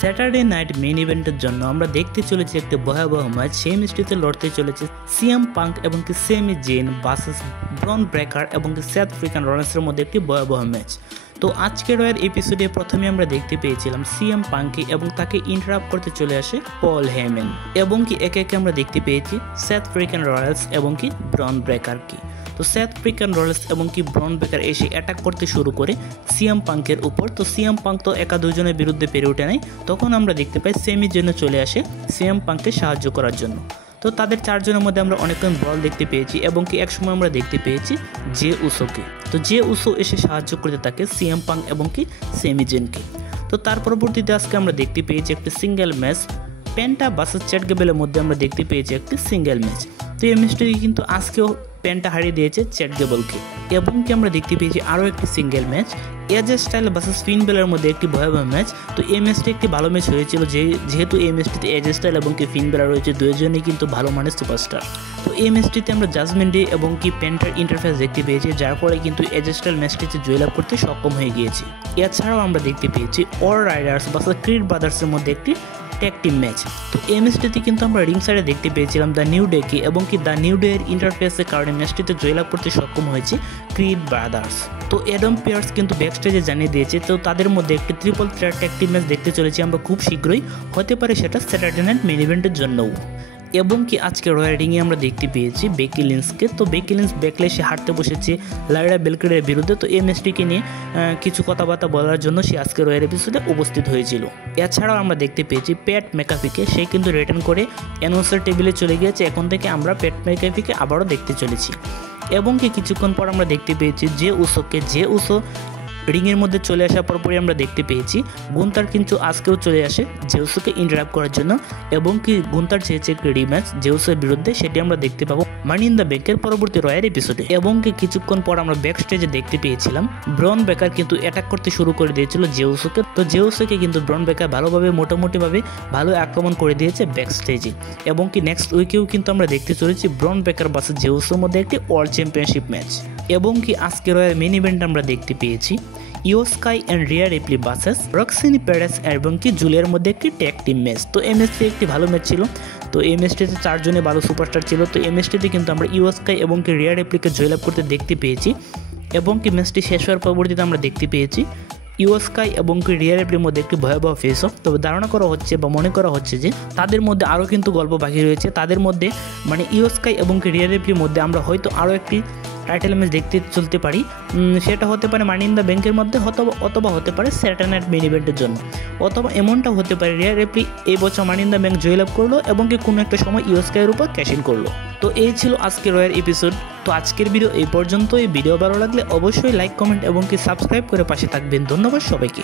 Saturday night main ইভেন্টের জন্য আমরা দেখতে চলেছি একটা ভয়াবহ ম্যাচ। সেই ম্যাচটিতে লড়তে চলেছে সিএম পাঙ্ক এবং কি Sami Zayn versus Bron Breakker এবং কি সেথ ফ্রিকান রলিন্সের মধ্যে একটি ভয়াবহ ম্যাচ। তো আজকের রয়ের এপিসোডে প্রথমে আমরা দেখতে পেয়েছিলাম সিএম পাঙ্কি এবং তাকে ইন্টারাপ্ট করতে চলে আসে পল হেমেন এবং কি একে একে আমরা দেখতে পেয়েছি সেথ ফ্রিকান রলিন্স এবং কি ব্রন ব্রেকারকে। তো সেথ ফ্রিকান রলিন্স এবং কি ব্রন ব্রেকার এসে অ্যাটাক করতে শুরু করে সিএম পাঙ্কের উপর। তো সিএম পাঙ্ক তো একা দুজনের বিরুদ্ধে পেরে ওঠে নাই, তখন আমরা দেখতে পাই সেমি জেন চলে আসে সিএম পাঙ্ককে সাহায্য করার জন্য। তো তাদের চারজনের মধ্যে আমরা অনেকক্ষণ বল দেখতে পেয়েছি এবং কি একসময় আমরা দেখতে পেয়েছি জে উসোকে। তো জে উসো এসে সাহায্য করতে থাকে সিএম পাঙ্ক এবং কি সেমি জেনকে। তো তার পরবর্তীতে আজকে আমরা দেখতে পেয়েছি একটি single match Penta versus Chad গেবেলের মধ্যে আমরা দেখতে পেয়েছি একটি সিঙ্গেল ম্যাচ। তো এই ম্যাচটি কিন্তু আজকেও পেন্টা হারিয়ে দিয়েছে চ্যাট গেবলকে এবং কি আমরা দেখতে পেয়েছি আরও একটি সিঙ্গেল ম্যাচ এজে স্টাইল ভার্সেস ফিন বেলার মধ্যে একটি ভয়াবহ ম্যাচ। তো এই ম্যাচটি একটি ভালো ম্যাচ হয়েছিল যেহেতু এই ম্যাচটিতে এজে স্টাইল এবং কি ফিন বেলার রয়েছে, দুজনেই কিন্তু ভালো মানের সুপারস্টার। তো এই ম্যাচটিতে আমরা জাজমেন্ট ডে এবং কি পেন্টার ইন্টারফেস দেখতে পেয়েছি, যার ফলে কিন্তু এজে স্টাইল ম্যাচটিতে জয়লাভ করতে সক্ষম হয়ে গিয়েছে। এছাড়াও আমরা দেখতে পেয়েছি অল রাইডার্স ভার্সেস ক্রিড ব্রাদার্সের মধ্যে একটি ট্যাগ টিম ম্যাচ। তো এই ম্যাচটিতে কিন্তু আমরা রিং সাইডে দেখতে পেয়েছিলাম দ্য নিউ ডেকে এবং কি দ্য নিউ ডে এর ইন্টারফেসের কারণে ম্যাচটিতে জয়লাভ করতে সক্ষম হয়েছে ক্রিড ব্রাদার্স। তো অ্যাডাম পিয়ার্স কিন্তু ব্যাকস্টেজে জানিয়ে দিয়েছে তো তাদের মধ্যে একটি triple threat tag team match দেখতে চলেছি আমরা খুব শীঘ্রই, হতে পারে সেটা স্যাটারডে নাইট মেইন ইভেন্টের জন্যও। এবং কি আজকে রয়্যাল রিংয়ে আমরা দেখতে পেয়েছি বেকি লিন্সকে। তো বেকি লিন্স ব্যাকলেসে হাঁটতে বসেছে লাইরা বেলক্রেডের বিরুদ্ধে। তো এই ম্যাচটিকে নিয়ে কিছু কথাবার্তা বলার জন্য সে আজকে রয়্যাল এপিসোডে উপস্থিত হয়েছিল। এছাড়াও আমরা দেখতে পেয়েছি প্যাট ম্যাকাফিকে, সে কিন্তু রিটার্ন করে অ্যানাউন্সার টেবিলে চলে গিয়েছে। এখন থেকে আমরা প্যাট ম্যাকাফিকে আবারও দেখতে চলেছি। এবং কি কিছুক্ষণ পর আমরা দেখতে পেয়েছি যে উসো রিংয়ের মধ্যে চলে আসার পরপরই আমরা দেখতে পেয়েছি গুন্তার কিন্তু আজকেও চলে আসে জেউসোকে ইন্টারাপ্ট করার জন্য এবং কি গুন্তার চেয়েছে একটি রিম্যাচ জেউসের বিরুদ্ধে, সেটি আমরা দেখতে পাবো মানি ইন দ্য ব্যাংকের পরবর্তী রয়্যাল এপিসোডে। এবং কি কিছুক্ষণ পর আমরা ব্যাক স্টেজে দেখতে পেয়েছিলাম ব্রন বেকার কিন্তু অ্যাটাক করতে শুরু করে দিয়েছিল জেউসোকে। তো জেউসোকে কিন্তু ব্রন বেকার ভালোভাবে মোটামুটিভাবে ভালো আক্রমণ করে দিয়েছে ব্যাক স্টেজে। এবং কি নেক্সট উইকেও কিন্তু আমরা দেখতে চলেছি ব্রন বেকার ভার্সেস জেউসোর মধ্যে একটি ওয়ার্ল্ড চ্যাম্পিয়নশিপ ম্যাচ। এবং কি আজকে রয়্যাল মেইন ইভেন্ট আমরা দেখতে পেয়েছি Iyo Sky and Rhea Ripley versus Roxanne Perez এবং কি জুলিয়ার মধ্যে একটি ট্যাগ টিম ম্যাচ। তো এই ম্যাচটি একটি ভালো ম্যাচ ছিল। তো এই ম্যাচটিতে চারজনে ভালো সুপারস্টার ছিল। তো এই ম্যাচটিতে কিন্তু আমরা ইও স্কাই এবং কি রিয়া রিপ্লিকে জয়লাভ করতে দেখতে পেয়েছি। এবং কি ম্যাচটি শেষ হওয়ার পরবর্তীতে আমরা দেখতে পেয়েছি ইও স্কাই এবং কি রিয়া রিপ্লির মধ্যে একটি ভয়াবহ ফেস অফ। তবে ধারণা করা হচ্ছে বা মনে করা হচ্ছে যে তাদের মধ্যে আরও কিন্তু গল্প বাকি রয়েছে। তাদের মধ্যে মানে ইও স্কাই এবং কি রিয়া রিপ্লির মধ্যে আমরা হয়তো আরও একটি টাইটেল ম্যাচ দেখতে চলতে পারি। সেটা হতে পারে মানি ইন দ্য ব্যাংকের মধ্যে অথবা হতে পারে স্যাটারডে নাইট মেইন ইভেন্টের জন্য, অথবা এমনটা হতে পারে রিয়া রিপ্লি এই বছর মানি ইন দ্য ব্যাংক জয়লাভ করলো এবং কি কোনো একটা সময় ইও স্কাইয়ের উপর ক্যাশ ইন করলো। তো এই ছিল আজকের রয়্যাল এপিসোড। তো আজকের ভিডিও এই পর্যন্ত। এই ভিডিও ভালো লাগলে অবশ্যই লাইক কমেন্ট এবং কি সাবস্ক্রাইব করে পাশে থাকবেন। ধন্যবাদ সবাইকে।